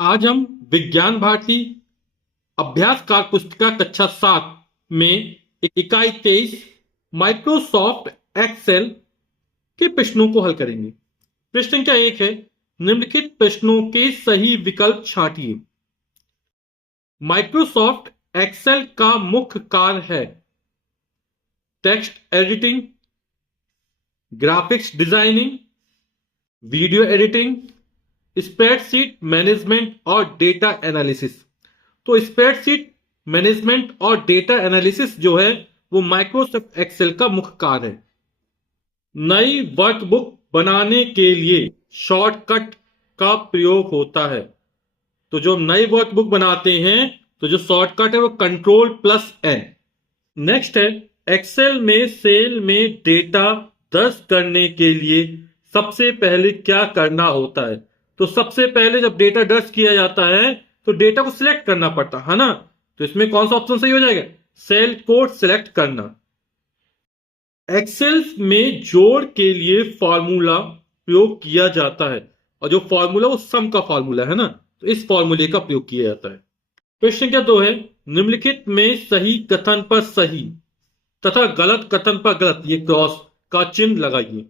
आज हम विज्ञान भारती अभ्यास कार पुस्तिका कक्षा 7 में इकाई 23 माइक्रोसॉफ्ट एक्सेल के प्रश्नों को हल करेंगे। प्रश्न संख्या 1 है, निम्नलिखित प्रश्नों के सही विकल्प छांटिए। माइक्रोसॉफ्ट एक्सेल का मुख्य कार्य है text editing, graphics designing, video editing, spreadsheet management और डेटा एनालिसिस। तो स्प्रेडशीट मैनेजमेंट और डेटा एनालिसिस जो है वो माइक्रोसॉफ्ट एक्सेल का मुख्य कार्य है। नई वर्कबुक बनाने के लिए शॉर्टकट का प्रयोग होता है। तो जो नई वर्कबुक बनाते हैं तो जो शॉर्टकट है वो Ctrl+N। नेक्स्ट है, एक्सेल में सेल में डेटा दर्ज करने के लिए सबसे पहले क्या करना होता है। तो सबसे पहले जब डेटा दर्ज किया जाता है तो डेटा को सिलेक्ट करना पड़ता है ना। तो इसमें कौन सा ऑप्शन सही हो जाएगा, सेल को सिलेक्ट करना। एक्सेल में जोड़ के लिए फॉर्मूला प्रयोग किया जाता है और जो फॉर्मूला वो सम का फॉर्मूला है ना, तो इस फॉर्मूले का प्रयोग किया जाता है। क्वेश्चन क्या 2 है, निम्नलिखित में सही कथन पर सही तथा गलत कथन पर गलत ये क्रॉस का चिन्ह लगाइए।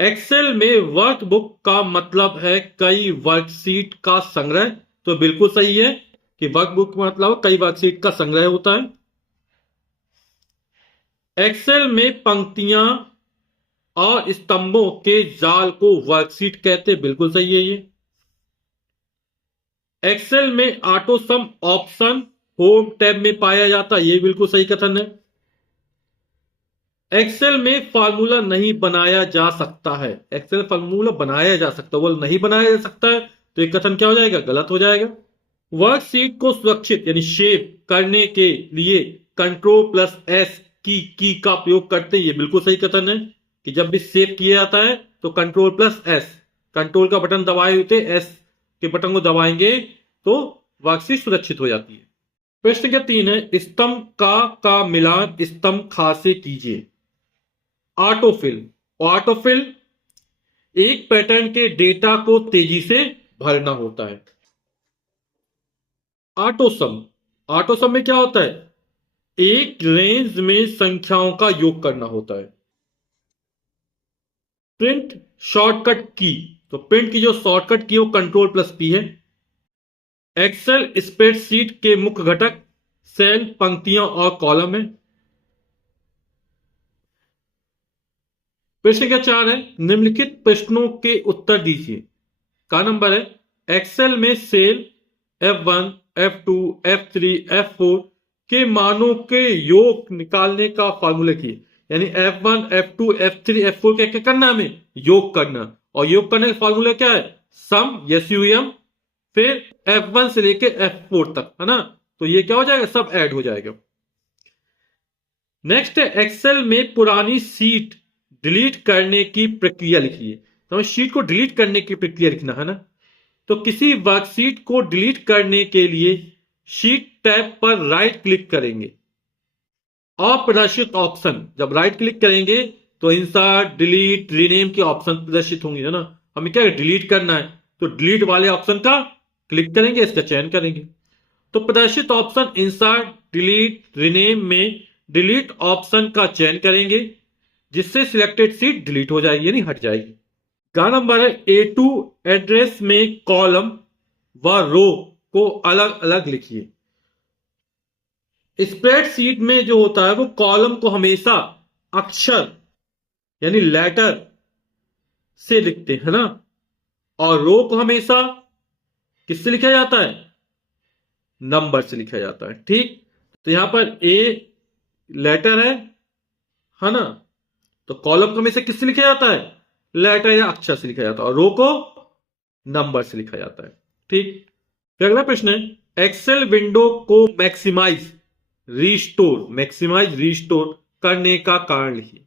एक्सेल में वर्कबुक का मतलब है कई वर्कशीट का संग्रह। तो बिल्कुल सही है कि वर्कबुक का मतलब कई वर्कशीट का संग्रह होता है। एक्सेल में पंक्तियां और स्तंभों के जाल को वर्कशीट कहते, बिल्कुल सही है ये। एक्सेल में auto some option home tab में पाया जाता है, ये बिल्कुल सही कथन है। एक्सेल में फार्मूला नहीं बनाया जा सकता है, एक्सेल फार्मूला बनाया जा सकता है, वो नहीं बनाया जा सकता है, तो एक कथन क्या हो जाएगा, गलत हो जाएगा। वर्कशीट को सुरक्षित यानी सेव करने के लिए Ctrl+S की का प्रयोग करते हैं, ये बिल्कुल सही कथन है कि जब भी सेव किया जाता है तो Ctrl+S, कंट्रोल का बटन दबाए होते एस के बटन को दबाएंगे तो वर्कशीट सुरक्षित हो जाती है। प्रश्न क्या 3 है, स्तंभ का मिलान स्तंभ खा से कीजिए। ऑटोफिल, ऑटोफिल एक पैटर्न के डेटा को तेजी से भरना होता है। ऑटोसम, ऑटोसम में क्या होता है, एक रेंज में संख्याओं का योग करना होता है। प्रिंट शॉर्टकट की, तो प्रिंट की जो शॉर्टकट की वो Ctrl+P है। एक्सेल स्प्रेडशीट के मुख्य घटक सेल, पंक्तियां और कॉलम है। प्रश्न क्या 4 है, निम्नलिखित प्रश्नों के उत्तर दीजिए। का नंबर है, एक्सेल में cell F1, F2, F3, F4 के मानों के योग निकालने का फॉर्मूला की, यानी F1, F2, F3, F4 क्या क्या करना, हमें योग करना। और योग करने का फॉर्मूला क्या है, सम SUM, फिर F1 से लेके F4 तक है ना। तो ये क्या हो जाएगा, सब ऐड हो जाएगा। नेक्स्ट है, एक्सेल में पुरानी शीट डिलीट करने की प्रक्रिया लिखिए। तो हमें शीट को डिलीट करने की प्रक्रिया लिखना है ना। तो किसी वर्कशीट को डिलीट करने के लिए शीट टैब पर राइट क्लिक करेंगे। अप्रदर्शित ऑप्शन, जब राइट क्लिक करेंगे तो इंसर्ट, डिलीट, रीनेम के ऑप्शन प्रदर्शित होंगे है ना। हमें क्या डिलीट करना है तो डिलीट वाले ऑप्शन का क्लिक करेंगे, इसका चयन करेंगे। तो प्रदर्शित ऑप्शन इंसर्ट, डिलीट, रीनेम में डिलीट ऑप्शन का चयन करेंगे जिससे सिलेक्टेड सीट डिलीट हो जाएगी यानी हट जाएगी। का नंबर है, A2 एड्रेस में कॉलम व रो को अलग अलग लिखिए। स्प्रेडशीट में जो होता है वो कॉलम को हमेशा अक्षर यानी लेटर से लिखते हैं ना, और रो को हमेशा किससे लिखा जाता है, नंबर से लिखा जाता है। ठीक, तो यहां पर ए लेटर है ना, तो कॉलम को हमेशा किससे लिखा जाता है, लेटर या अक्षर से लिखा जाता है, और रो को नंबर से लिखा जाता है। ठीक, फिर अगला प्रश्न है, एक्सेल विंडो को मैक्सिमाइज रीस्टोर करने का कारण लिखिए।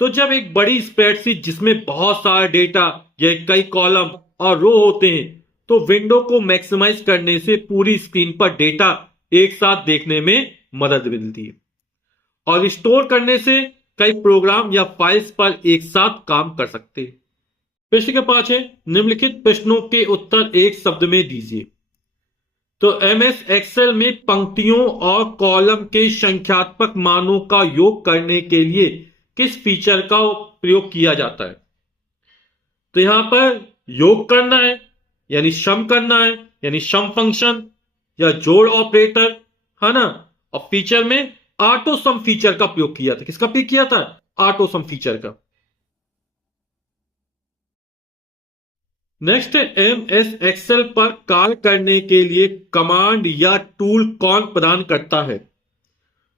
तो जब एक बड़ी स्प्रेडशीट जिसमें बहुत सारा डेटा या कई कॉलम और रो होते हैं तो विंडो को मैक्सिमाइज करने से पूरी स्क्रीन पर डेटा एक साथ देखने में मदद मिलती है, और स्टोर करने से कई प्रोग्राम या फाइल्स पर एक साथ काम कर सकते हैं। प्रश्न के 5 है, निम्नलिखित प्रश्नों के उत्तर एक शब्द में दीजिए। तो एमएस एक्सेल में पंक्तियों और कॉलम के संख्यात्मक मानों का योग करने के लिए किस फीचर का प्रयोग किया जाता है? तो यहां पर योग करना है, यानी सम करना है, यानी सम फंक्शन या जोड़ ऑपरेटर, है ना। और फीचर में ऑटो सम फीचर का प्रयोग किया था। किसका प्रयोग किया था? ऑटो सम फीचर का। नेक्स्ट है, एम एस एक्सेल पर कार्य करने के लिए कमांड या टूल कौन प्रदान करता है?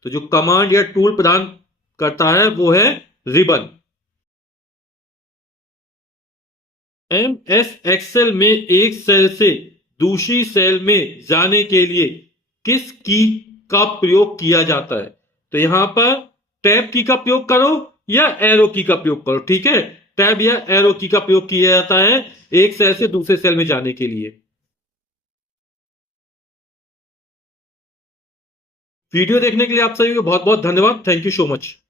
तो जो कमांड या टूल प्रदान करता है वो है रिबन। एम एस एक्सेल में एक सेल से दूसरी सेल में जाने के लिए किस की का प्रयोग किया जाता है? तो यहां पर टैब की का प्रयोग करो या एरो की का प्रयोग करो, ठीक है। टैब या एरो की का प्रयोग किया जाता है एक सेल से दूसरे सेल में जाने के लिए। वीडियो देखने के लिए आप सभी को बहुत बहुत धन्यवाद। Thank you so much.